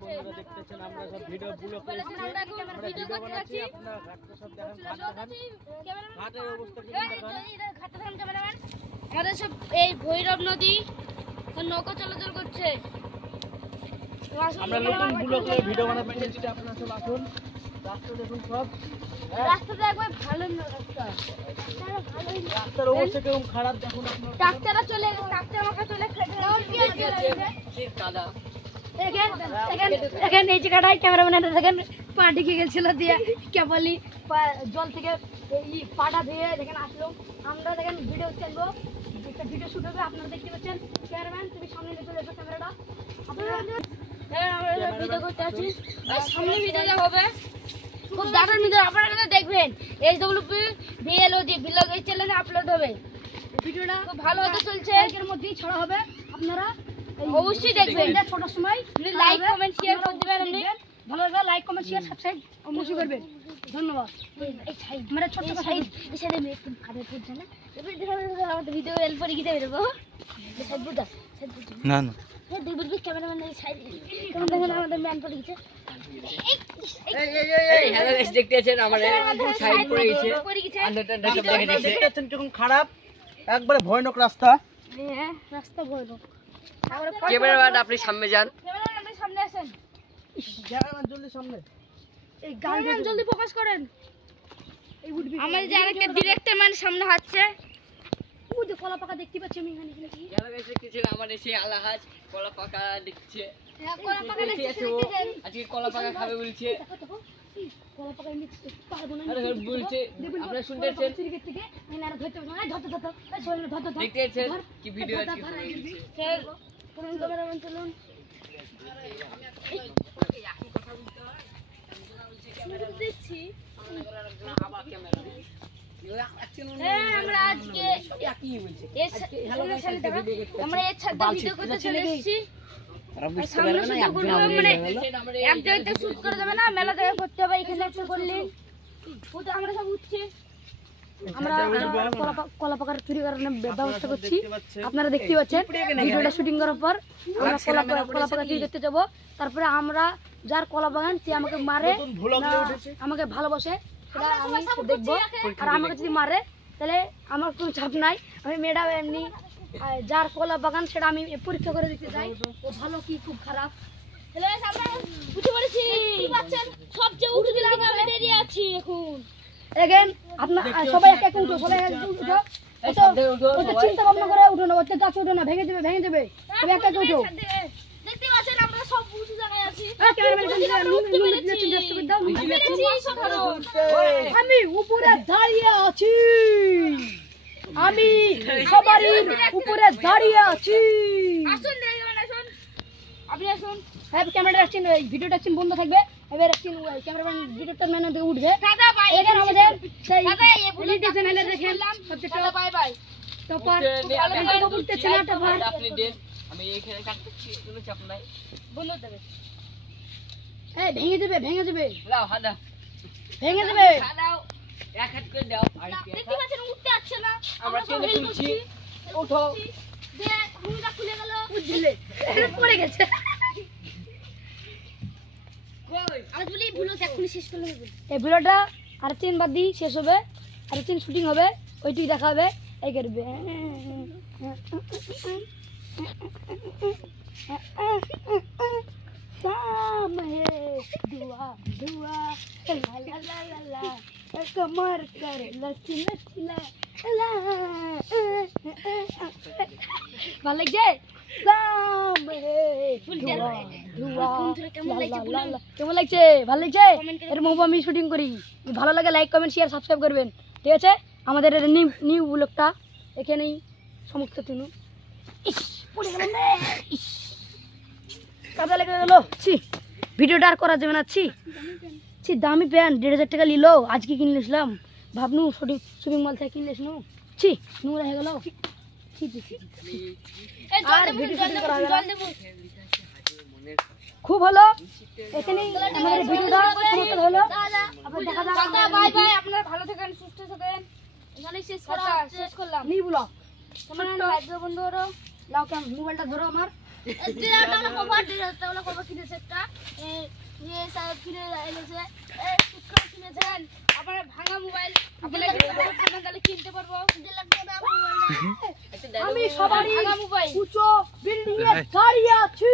বন্ধুরা দেখতেছেন আমরা সব ভিডিও ব্লগ করেছি, আমরা ভিডিও বানাচ্ছি। আপনারা ঘাটটা সব দেখেন, ঘাটের অবস্থা কি দেখেন। আমাদের সব এই ভৈরব নদী নৌকা চলাচল করছে। আমরা নতুন ব্লগে ভিডিও বানাতে এসেছি, আপনারা সব আসুন। রাস্তা দেখুন সব, রাস্তাটা একবার ভালো না, রাস্তার অবস্থা কিরকম খারাপ দেখুন আপনারা। ট্রাক্টরটা চলে গেছে, ট্রাক্টর আমাকে চলে কাদা। দেখেন এই জায়গাটায় ক্যামেরাম্যানটা দেখেন পা ঢেকে গেছিল দিয়ে কেবলই জল থেকে এই পাটা ধুয়ে দেখেন আসলো। আমরা দেখেন ভিডিও চাইবো, ভিডিও শুট হবে, আপনারা দেখতে পাচ্ছেন। ক্যামেরাম্যান তুমি সামনে নিয়ে চলে এসো ক্যামেরাটা। আমরা ভিডিও করতে আছি, সামনে ভিডিওটা হবে খুব দারুণ ভিডিও, আপনারা দেখবেন। এইচডব্লিউপি ভিএলওজি ব্লগ এই চ্যানেলে আপলোড হবে। ভিডিওটা খুব ভালো হতে চলছে, এর মধ্যেই ছড়া হবে, আপনারা অবশ্যই দেখবেন। ছোটার সময় লাইক কমেন্ট শেয়ার করে দিবেন, আপনি ভালো লাগলে লাইক কমেন্ট শেয়ার সাবস্ক্রাইব অবশ্যই করবেন। ধন্যবাদ। এই সাইড মানে ছোট সাইড এই সাইডে মেয়ে একটু কাটে পড়ছে না, এবারে আমাদের ভিডিও এল পরে গিয়ে দেবো। সাইড বুঝা সাইড বুঝা না না হ্যাঁ দুই বলবি ক্যামেরাম্যান এই সাইড কেমন দেখেন আমাদের ম্যান পড়ে গেছে। এই হ্যালো গাইস, দেখতে আছেন আমাদের সাইড পড়ে গেছে, আন্ডারটা সব দেখে দিয়েছে। দেখতেছেন কিরকম খারাপ, একবারে ভয়ানক রাস্তা। হ্যাঁ রাস্তা ভয়ানক। ক্যামেরাম্যান আপনি সামনে যান, ক্যামেরাম্যান আপনি সামনে আসেন, ক্যামেরাম্যান জলদি সামনে। এই গান জলদি ফোকাস করেন। এই উঠবি আমাদের যে আরেকটা ডিরেক্টর ম্যান সামনে হাঁটছে, ওই যে কলা পাকা দেখতে পাচ্ছি আমি এখানে। কি হ্যালো গাইস, দেখতেছেন আমাদের সেই আলাহাজ কলা পাকা দেখছে। কলা পাকা দেখতে আজকে কলা পাকা খাবে বলছে। কলা পাকা এমনি পারবো না আরে বলছে, আপনারা শুনতেছেন, ক্রিকেট থেকে এনারা ধরতে পারবো না, ধরতে ধরতে এই শোন ধরতে ধর দেখতে আছেন কি ভিডিও আজকে হয়ে গেছে। কোন ক্যামেরাম্যান চলুন। দেখছি আমরা আজকে আমরা এর ছাদে ভিডিও করতে চলে এসেছি। সামনে মানে এক জায়গায় শুট করে দেবে না, মেলা জায়গায় করতে হবে, এখানে একটু করলে আমরা সব উঠছি। আমরা কলা পাকার চুরি কারণে ব্যবস্থা করছি, আপনারা দেখতে পাচ্ছেন। ভিডিওটা শুটিং করার পর আমরা কলা পাকা চুরি করতে যাবো। তারপরে আমরা যার কলা বাগান সে আমাকে মারে না আমাকে ভালোবাসে সেটা আমি দেখবো, আর আমাকে যদি মারে তাহলে আমার কোনো চাপ নাই। আমি ম্যাডাম এমনি যার কলা বাগান সেটা আমি পরীক্ষা করে দিতে চাই, ও ভালো কি খুব খারাপ। আমরা উঠে পড়েছি, সবচেয়ে উঠে দিলাম, আমি দেরি আছি এখন। এগেন আপনার সবাই একটা উঠো, সবাই উঠো, চিন্তা ভাবনা করে উঠো না, ওতে গাছ উঠো না, ভেঙে দেবে তবে একটা উঠো। দেখতে পাচ্ছেন আমরা সব উঁচু জায়গায় আছি। আমি উপরে দাঁড়িয়ে আছি, আমি সবার উপরে দাঁড়িয়ে আছি। আসুন আপনি আসুন। হ্যাঁ ক্যামেরাটা আসছেন, ভিডিওটা আসছেন বন্ধ থাকবে। এবার আসছেন ক্যামেরাম্যান ভিডিওটা ম্যান থেকে উঠবে। এখানে আমাদের সেই ভিডিও চ্যানেলে দেখেন সবচেয়ে বাই বাই টপার উঠতে চ্যানেলটা আপনি দেন, আমি এখানে কাটতেছি, কোনো চাপ নাই। বন্ধ দেবে এই ভেঙে দেবে লাও হাদা ভেঙে দেবে দাও, এক হাত করে দাও। আর দেখতে পাচ্ছেন উঠতে আসছে না, আমরা কেন খুলছি, ওঠো দে হুইলটা খুলে গেল, বুঝলে পড়ে গেছে। কই আজ বলি ভিডিওটা এখনই শেষ করলে হবে। এই ভিডিওটা আর 3 বার দি শেষ হবে, আর 3 শুটিং হবে, ওইটি দেখা হবে। এই করবে सामने दुआ दुआ ला ला ला ला ला कमर कर लची लची ला ला ভালো লাগছে সামনে দুয়া দুয়া কেমন লাগছে ভালো লাগছে এর মুভ আমি শুটিং করি। ভালো লাগে লাইক কমেন্ট শেয়ার সাবস্ক্রাইব করবেন, ঠিক আছে। আমাদের নিউ ব্লগটা এখানেই সমাপ্ত তিনু। ইস পড়ে গেল রে, ইস কাদা লেগে গেল। ছি ভিডিওটা আর করা যাবে না। ছি দামি প্যান্ট 1,500 টাকা নিল, আজকে কিনলেছিলাম, ভাবনু শপিং মল থেকে কিনলেছিলাম। ছি নোংরা হয়ে গেল। আর ভিডিও শুটিং করা হবে না। খুব হলো এখানেই আমাদের ভিডিওটা সমাপ্ত হলো। আবার দেখা যাবে, বাই বাই। আপনারা ভালো থাকেন, সুস্থ থাকেন। এখানেই শেষ করলাম। নি বলো তোমরা লাইক দাও বন্ধুরা, লাও মোবাইলটা ধরো আমার। 1,500 কভার 1,500 কভার কিনেছে একটা ये सब কিনে এনেছে শুট করে কিনেছেন আবার ভাঙা মোবাইল আপনারা তাহলে কিনতে পারবো 2 লাখ টাকা মোবাইল আমি সবারই ভাঙা মোবাইল উঁচু বিল্ডিং এ দাঁড়িয়ে আছি